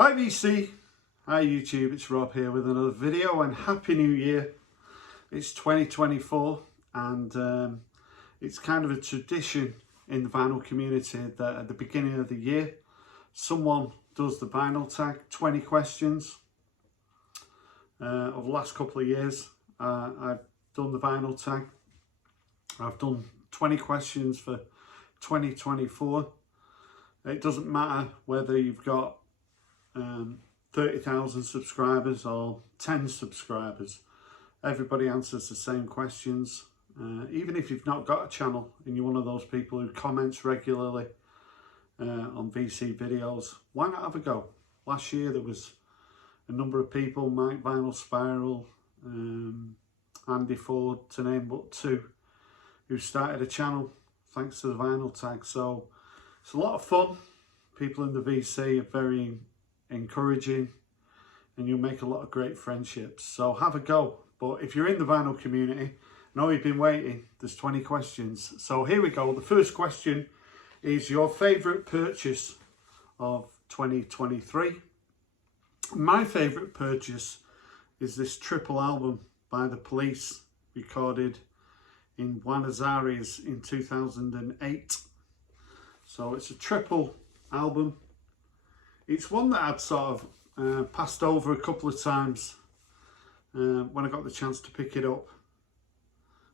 Hi VC, hi YouTube, it's Rob here with another video and Happy New Year. It's 2024 and it's kind of a tradition in the vinyl community that at the beginning of the year someone does the vinyl tag, 20 questions. Over the last couple of years I've done the vinyl tag. I've done 20 questions for 2024. It doesn't matter whether you've got 30,000 subscribers or 10 subscribers. Everybody answers the same questions. Even if you've not got a channel and you're one of those people who comments regularly on VC videos, why not have a go? Last year there was a number of people, Mike Vinyl Spiral, Andy Ford, to name but two, who started a channel thanks to the vinyl tag. So it's a lot of fun. People in the VC are very encouraging and you'll make a lot of great friendships, so have a go. But if you're in the vinyl community, I know you've been waiting, there's 20 questions. So here we go. The first question is your favourite purchase of 2023. My favourite purchase is this triple album by The Police, recorded in Buenos Aires in 2008. So it's a triple album. It's one that I'd sort of passed over a couple of times when I got the chance to pick it up.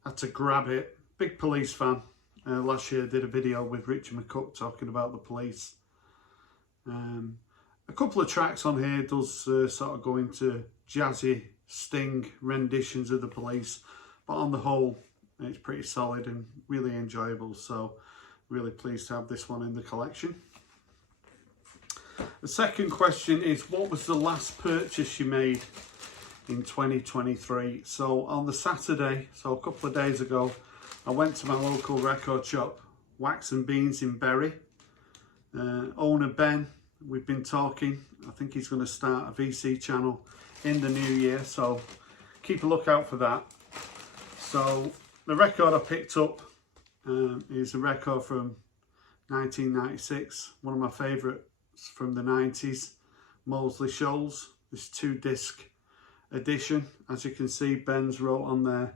I had to grab it. Big Police fan. Last year I did a video with Richard McCook talking about The Police. A couple of tracks on here does sort of go into jazzy sting renditions of The Police, but on the whole it's pretty solid and really enjoyable, so really pleased to have this one in the collection. The second question is, what was the last purchase you made in 2023? So on the Saturday, so a couple of days ago, I went to my local record shop, Wax and Beans in Bury. Owner Ben, we've been talking. I think he's going to start a VC channel in the new year, so keep a lookout for that. So the record I picked up is a record from 1996, one of my favourites from the 90s, Moseley Shoals, this 2-disc edition. As you can see, Ben's wrote on there,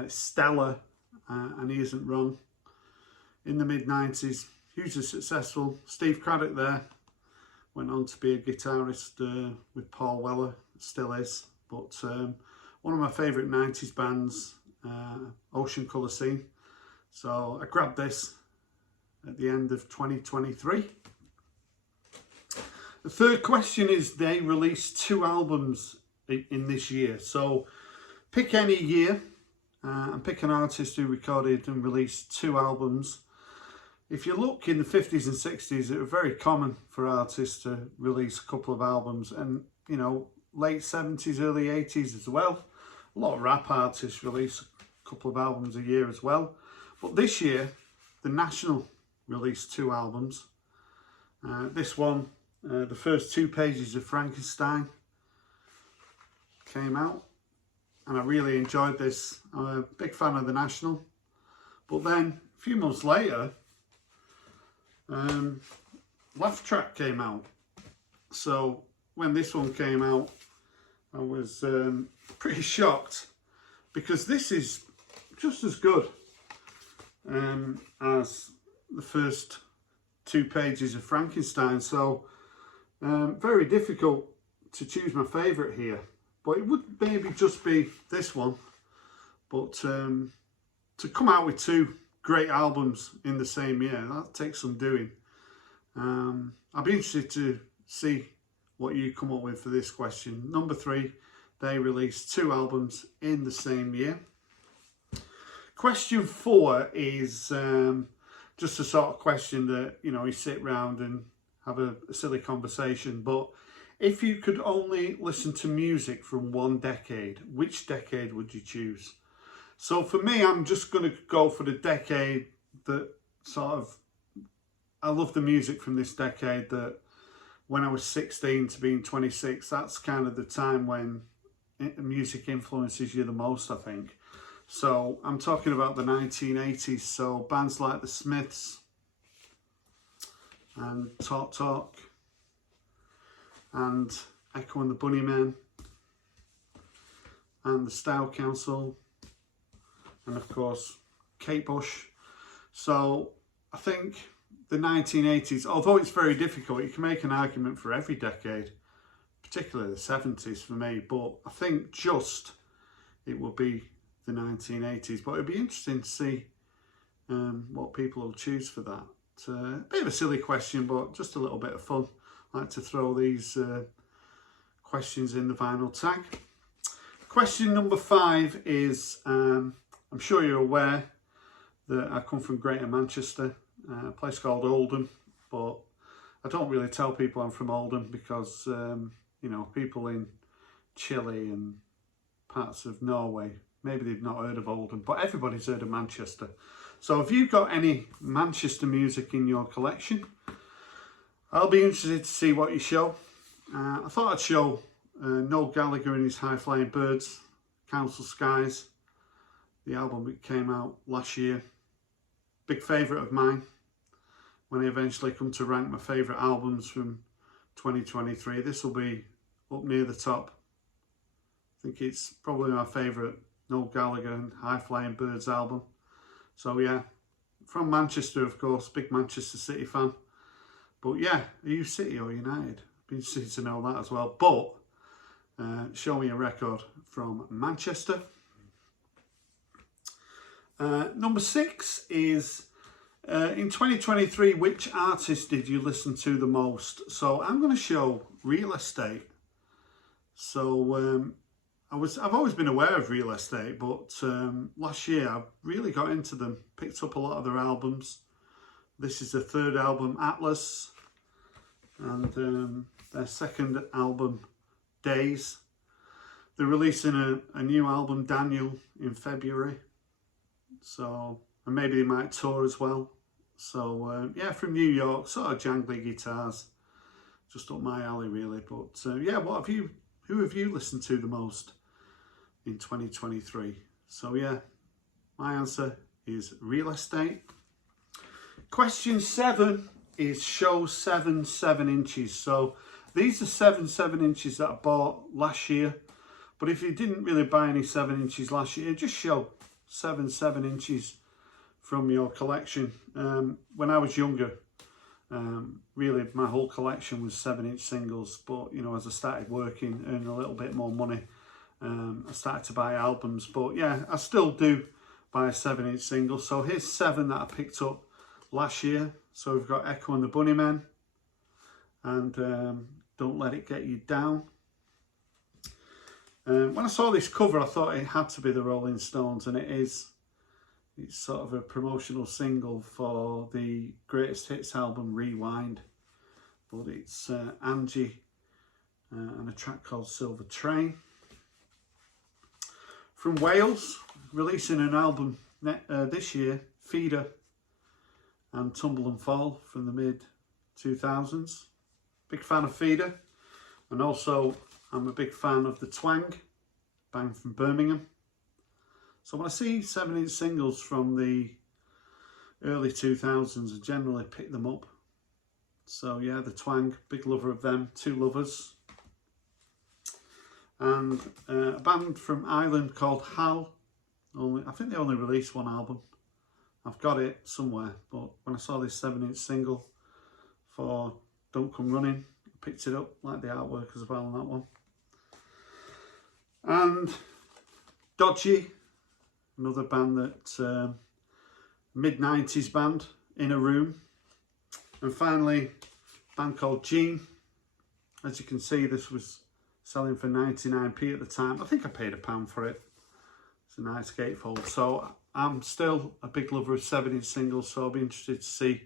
it's stellar, and he isn't wrong. In the mid-90s, hugely successful. Steve Craddock there went on to be a guitarist with Paul Weller, still is, but one of my favourite 90s bands, Ocean Colour Scene. So I grabbed this at the end of 2023. The third question is, they released 2 albums in this year. So pick any year and pick an artist who recorded and released 2 albums. If you look in the 50s and 60s, it was very common for artists to release a couple of albums, and you know, late 70s, early 80s as well. A lot of rap artists release a couple of albums a year as well. But this year, The National released 2 albums. This one, the first 2 pages of Frankenstein came out, and I really enjoyed this. I'm a big fan of The National. But then a few months later, Laugh Track came out. So when this one came out, I was pretty shocked, because this is just as good as the first 2 pages of Frankenstein. So very difficult to choose my favourite here, but it would maybe just be this one. But to come out with 2 great albums in the same year, that takes some doing. I'll be interested to see what you come up with for this question. Number 3, they released 2 albums in the same year. Question 4 is just a sort of question that, you know, you sit round and have a silly conversation. But if you could only listen to music from one decade, which decade would you choose? So for me, I'm just going to go for the decade that sort of, I love the music from this decade, that when I was 16 to being 26, that's kind of the time when music influences you the most, I think. So I'm talking about the 1980s, so bands like the Smiths and Talk Talk, and Echo and the Bunnymen, and the Style Council, and of course Kate Bush. So I think the 1980s, although it's very difficult, you can make an argument for every decade, particularly the 70s for me, but I think just it would be the 1980s. But it'd be interesting to see what people will choose for that. A bit of a silly question, but just a little bit of fun. I like to throw these questions in the vinyl tag. Question number 5 is, I'm sure you're aware that I come from Greater Manchester, a place called Oldham, but I don't really tell people I'm from Oldham because, you know, people in Chile and parts of Norway, maybe they've not heard of Oldham, but everybody's heard of Manchester. So if you've got any Manchester music in your collection, I'll be interested to see what you show. I thought I'd show Noel Gallagher and his High Flying Birds, Council Skies, the album that came out last year. Big favourite of mine when I eventually come to rank my favourite albums from 2023. This will be up near the top. I think it's probably my favourite Noel Gallagher and High Flying Birds album. So yeah, from Manchester, of course, big Manchester City fan. But yeah, are you City or United? Be interested to know that as well. But show me a record from Manchester. Number 6 is, in 2023, which artist did you listen to the most? So I'm going to show Real Estate. So I've always been aware of Real Estate, but last year I really got into them, picked up a lot of their albums. This is their 3rd album, Atlas, and their 2nd album, Days. They're releasing a new album, Daniel, in February. So, and maybe they might tour as well. So yeah, from New York, sort of jangly guitars, just up my alley really. But yeah, who have you listened to the most in 2023? So yeah, my answer is Real Estate. Question 7 is show 7 7-inches. So these are 7 7-inches that I bought last year. But if you didn't really buy any 7-inches last year, just show 7 7-inches from your collection. When I was younger, really my whole collection was 7-inch singles. But you know, as I started working, earning a little bit more money, I started to buy albums. But yeah, I still do buy a 7-inch single. So here's 7 that I picked up last year. So we've got Echo and the Bunnymen, and Don't Let It Get You Down. When I saw this cover, I thought it had to be the Rolling Stones, and it is. It's sort of a promotional single for the Greatest Hits album, Rewind. But it's Angie and a track called Silver Train. From Wales, releasing an album this year, Feeder and Tumble and Fall from the mid-2000s. Big fan of Feeder, and also I'm a big fan of the Twang, band from Birmingham. So when I see 7-inch singles from the early 2000s, I generally pick them up. So yeah, the Twang, big lover of them, Two Lovers. And a band from Ireland called Hal. I think they only released 1 album. I've got it somewhere, but when I saw this 7-inch single for Don't Come Running, I picked it up, like the artwork as well on that one. And Dodgy, another band that mid-90s band, In a Room. And finally, a band called Gene. As you can see, this was selling for 99p at the time. I think I paid £1 for it. It's a nice gatefold. So I'm still a big lover of 7-inch singles, so I'll be interested to see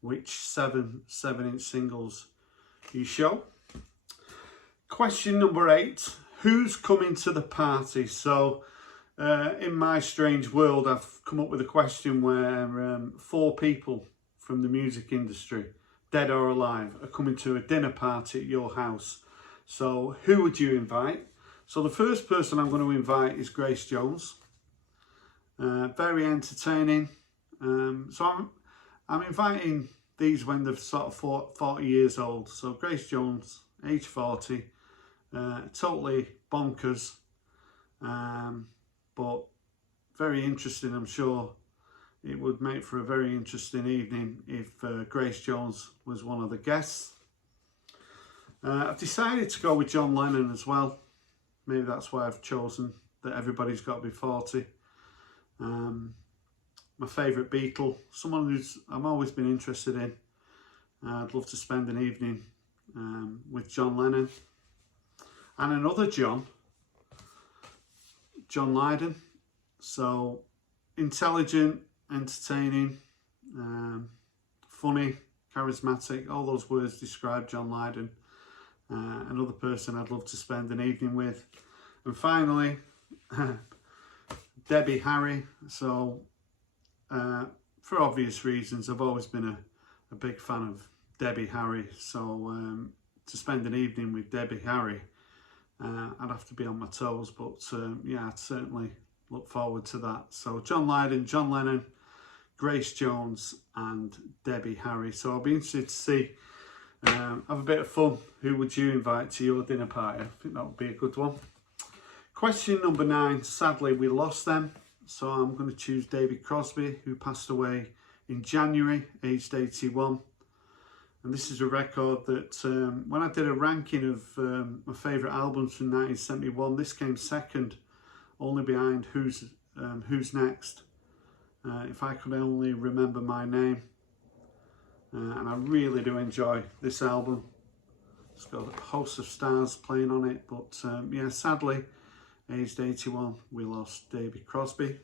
which 7-inch singles you show. Question number 8. Who's coming to the party? So in my strange world, I've come up with a question where 4 people from the music industry, dead or alive, are coming to a dinner party at your house. So who would you invite? So the first person I'm going to invite is Grace Jones. Very entertaining. So I'm inviting these when they're sort of 40 years old. So Grace Jones, age 40, totally bonkers, but very interesting. I'm sure it would make for a very interesting evening if Grace Jones was one of the guests. I've decided to go with John Lennon as well. Maybe that's why I've chosen that everybody's got to be 40. My favourite Beatle, someone who's I've always been interested in. I'd love to spend an evening with John Lennon. And another John Lydon. So intelligent, entertaining, funny, charismatic, all those words describe John Lydon. Another person I'd love to spend an evening with. And finally, Debbie Harry. So for obvious reasons, I've always been a big fan of Debbie Harry. So to spend an evening with Debbie Harry, I'd have to be on my toes, but yeah, I'd certainly look forward to that. So John Lydon, John Lennon, Grace Jones and Debbie Harry. So I'll be interested to see, have a bit of fun. Who would you invite to your dinner party? I think that would be a good one. Question number 9, sadly we lost them. So I'm going to choose David Crosby, who passed away in January, aged 81. And this is a record that when I did a ranking of my favourite albums from 1971, this came second, only behind Who's Next, If I Could Only Remember My Name. And I really do enjoy this album. It's got a host of stars playing on it, but yeah, sadly, aged 81, we lost David Crosby.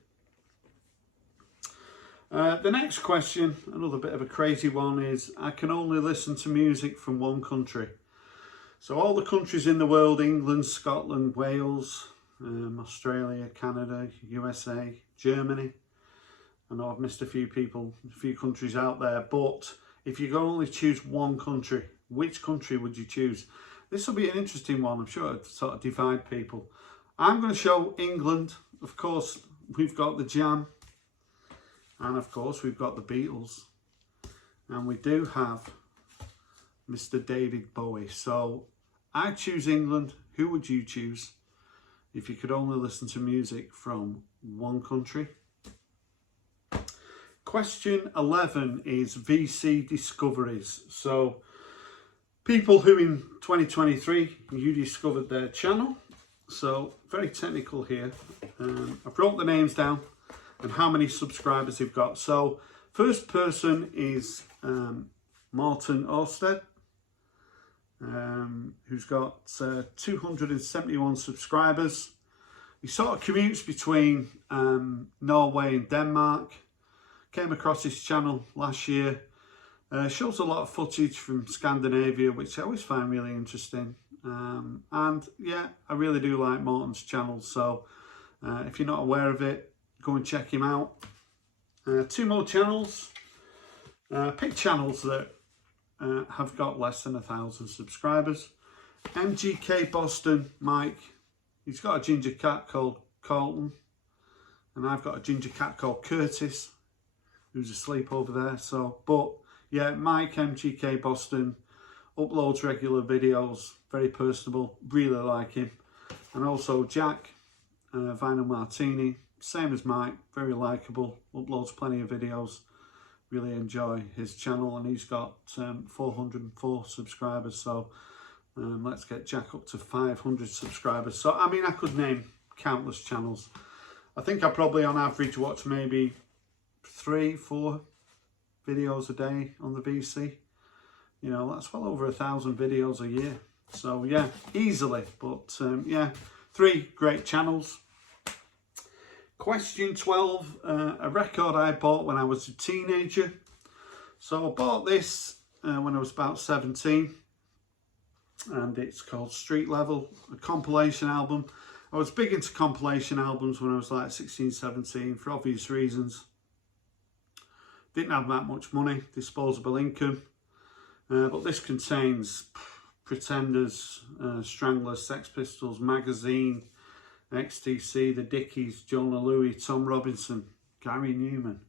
The next question, another bit of a crazy one, is I can only listen to music from one country. So all the countries in the world, England, Scotland, Wales, Australia, Canada, USA, Germany. I know I've missed a few countries out there, but if you could only choose one country, which country would you choose? This will be an interesting one. I'm sure it'll sort of divide people. I'm going to show England. Of course, we've got the Jam. And of course, we've got the Beatles. And we do have Mr. David Bowie. So I choose England. Who would you choose if you could only listen to music from one country? Question 11 is VC discoveries. So people who in 2023 you discovered their channel. So very technical here. I've wrote the names down and how many subscribers you've got. So first person is Martin Orsted, who's got 271 subscribers. He sort of commutes between Norway and Denmark. Came across his channel last year. Shows a lot of footage from Scandinavia, which I always find really interesting. And yeah, I really do like Martin's channel. So if you're not aware of it, go and check him out. 2 more channels. Pick channels that have got less than 1,000 subscribers. MGK Boston Mike. He's got a ginger cat called Colton. And I've got a ginger cat called Curtis, who's asleep over there. So, but yeah, Mike MGK Boston uploads regular videos, very personable, really like him. And also Jack Vinyl Martini, same as Mike, very likable, uploads plenty of videos. Really enjoy his channel, and he's got 404 subscribers. So let's get Jack up to 500 subscribers. So I mean, I could name countless channels. I think I probably on average watch maybe 3-4 videos a day on the VC. You know, that's well over 1,000 videos a year. So yeah, easily. But yeah, 3 great channels. Question 12, a record I bought when I was a teenager. So I bought this when I was about 17. And it's called Street Level, a compilation album. I was big into compilation albums when I was like 16, 17 for obvious reasons. Didn't have that much money, disposable income. But this contains Pretenders, Stranglers, Sex Pistols, Magazine, XTC, The Dickies, Jonah Louie, Tom Robinson, Gary Newman,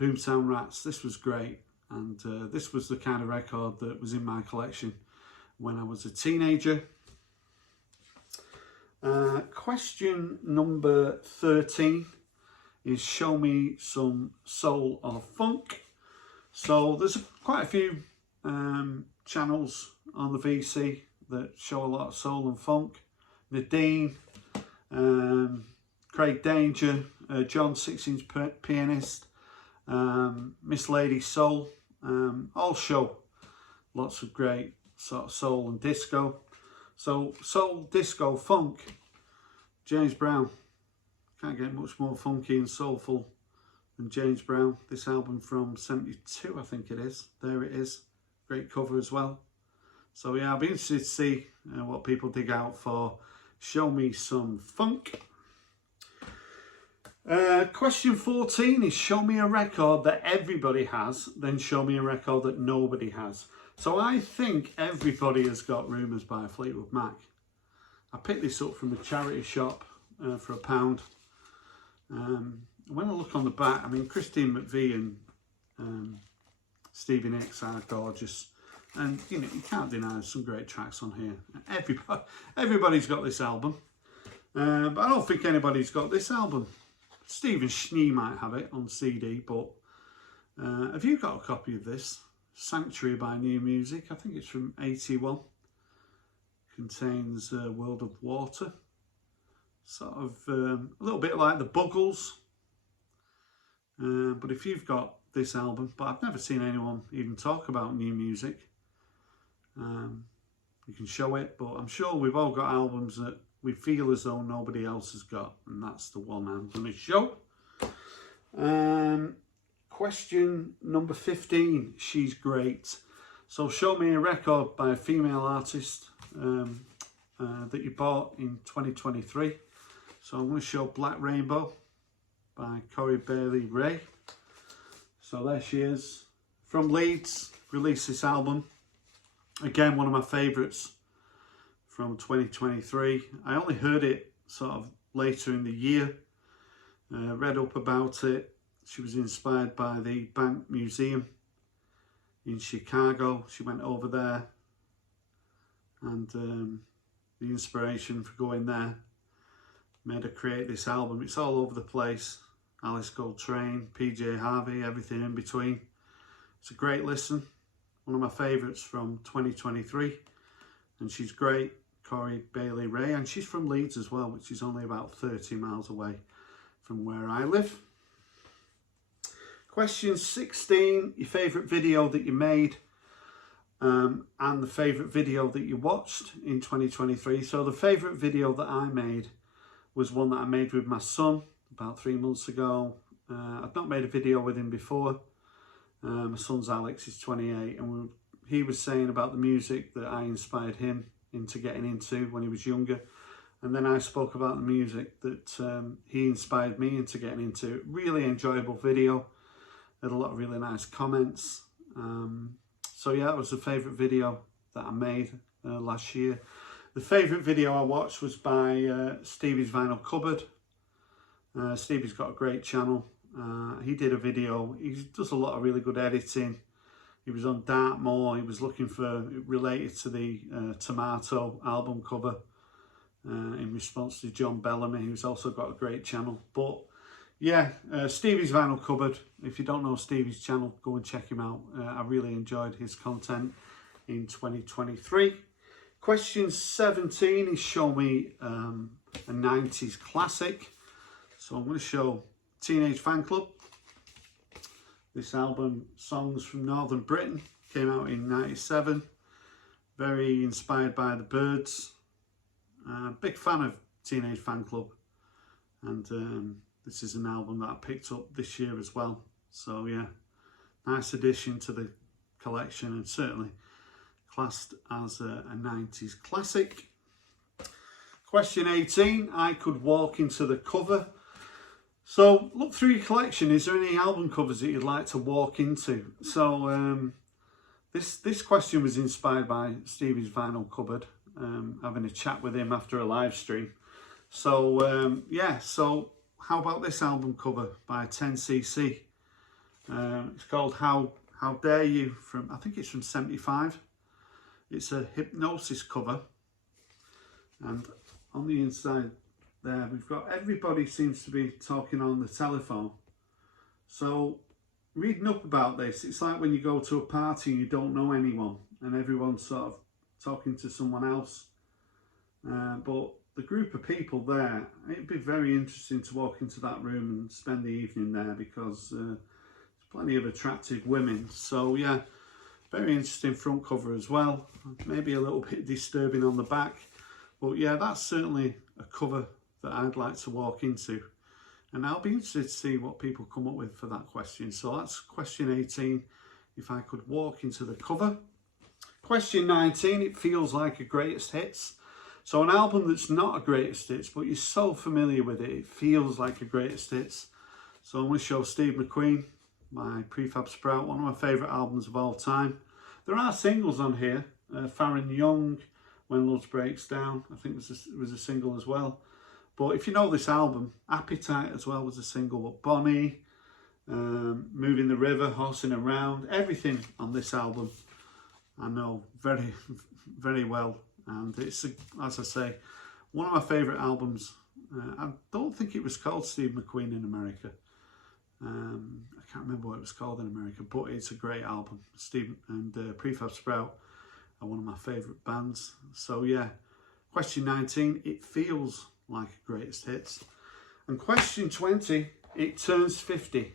Boomtown Rats. This was great. And this was the kind of record that was in my collection when I was a teenager. Question number 13 is show me some soul or funk. So there's quite a few channels on the VC that show a lot of soul and funk. Nadine, Craig Danger, John 6-inch pianist, Miss Lady Soul, all show lots of great sort of soul and disco. So soul, disco, funk, James Brown. Can't get much more funky and soulful than James Brown. This album from 72, I think it is. There it is. Great cover as well. So yeah, I'll be interested to see what people dig out for Show Me Some Funk. Question 14 is show me a record that everybody has, then show me a record that nobody has. So I think everybody has got Rumours by Fleetwood Mac. I picked this up from a charity shop for £1. When I look on the back, I mean, Christine McVie and Stevie Nicks are gorgeous. And, you know, you can't deny some great tracks on here. Everybody's got this album. But I don't think anybody's got this album. Stephen Schnee might have it on CD, but have you got a copy of this? Sanctuary by New Music. I think it's from 81. Contains World of Water. Sort of a little bit like the Buggles. But if you've got this album, but I've never seen anyone even talk about New Music. You can show it, but I'm sure we've all got albums that we feel as though nobody else has got, and that's the one I'm going to show. Question number 15, She's Great. So show me a record by a female artist that you bought in 2023. So I'm going to show Black Rainbow by Corey Bailey Ray. So there she is, from Leeds, released this album. Again, one of my favourites from 2023. I only heard it sort of later in the year, read up about it. She was inspired by the Bank Museum in Chicago. She went over there, and the inspiration for going there made her create this album. It's all over the place. Alice Coltrane, PJ Harvey, everything in between. It's a great listen. One of my favourites from 2023. And she's great, Corey Bailey Ray. And she's from Leeds as well, which is only about 30 miles away from where I live. Question 16, your favourite video that you made and the favourite video that you watched in 2023. So the favourite video that I made was one that I made with my son about 3 months ago. I've not made a video with him before. My son's Alex, he's 28, and he was saying about the music that I inspired him into getting into when he was younger. And then I spoke about the music that he inspired me into getting into. Really enjoyable video. Had a lot of really nice comments. So yeah, that was the favourite video that I made last year. The favourite video I watched was by Stevie's Vinyl Cupboard. Stevie's got a great channel. He did a video. He does a lot of really good editing. He was on Dartmoor. He was looking for, related to the Tomato album cover in response to John Bellamy, who's also got a great channel. But yeah, Stevie's Vinyl Cupboard. If you don't know Stevie's channel, go and check him out. I really enjoyed his content in 2023. Question 17 is show me a 90s classic. So I'm going to show Teenage Fanclub. This album, Songs from Northern Britain, came out in 97. Very inspired by the Byrds. Big fan of Teenage Fanclub. And this is an album that I picked up this year as well. So yeah, nice addition to the collection, and certainly classed as a 90s classic. Question 18, I Could Walk Into the Cover. So look through your collection. Is there any album covers that you'd like to walk into? So this question was inspired by Stevie's Vinyl Cupboard, having a chat with him after a live stream. So yeah, so how about this album cover by 10cc? It's called How Dare You, from, I think it's from 75. It's a Hipgnosis cover, and on the inside there we've got everybody seems to be talking on the telephone. So reading up about this, it's like when you go to a party and you don't know anyone and everyone's sort of talking to someone else. But the group of people there, it'd be very interesting to walk into that room and spend the evening there, because there's plenty of attractive women. So yeah, very interesting front cover as well. Maybe a little bit disturbing on the back, but yeah, that's certainly a cover that I'd like to walk into. And I'll be interested to see what people come up with for that question. So that's question 18, if I could walk into the cover. Question 19, it feels like a greatest hits. So an album that's not a greatest hits, but you're so familiar with it, it feels like a greatest hits. So I'm going to show Steve McQueen, my Prefab Sprout, one of my favourite albums of all time. There are singles on here. Faron Young, When Love Breaks Down, I think was a single as well. But if you know this album, Appetite as well was a single. But Bonnie, Moving the River, Horsing Around, everything on this album I know very, very well. And it's, as I say, one of my favourite albums. I don't think it was called Steve McQueen in America. I can't remember what it was called in America, but it's a great album. Steve and Prefab Sprout are one of my favourite bands. So yeah, question 19, it feels like a greatest hits. And question 20, it turns 50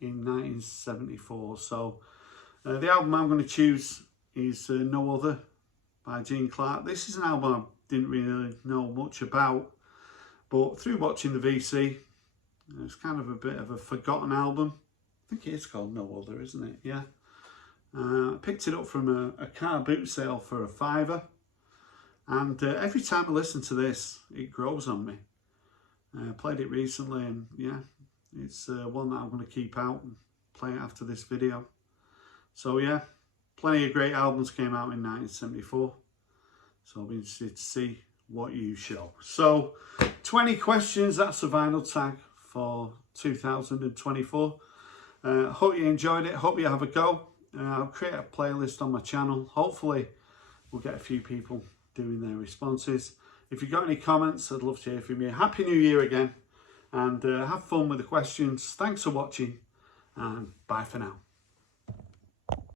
in 1974. So the album I'm going to choose is No Other by Gene Clark. This is an album I didn't really know much about, but through watching the VC, it's kind of a bit of a forgotten album. I think it is called No Other, isn't it? Yeah. I picked it up from a car boot sale for £5. And every time I listen to this, it grows on me. I played it recently, and yeah, it's one that I'm going to keep out and play it after this video. So yeah, plenty of great albums came out in 1974. So I'll be interested to see what you show. So 20 questions, that's the vinyl tag for 2024. Hope you enjoyed it. Hope you have a go. I'll create a playlist on my channel. Hopefully we'll get a few people doing their responses. If you've got any comments, I'd love to hear from you. Happy New Year again, and have fun with the questions. Thanks for watching, and bye for now.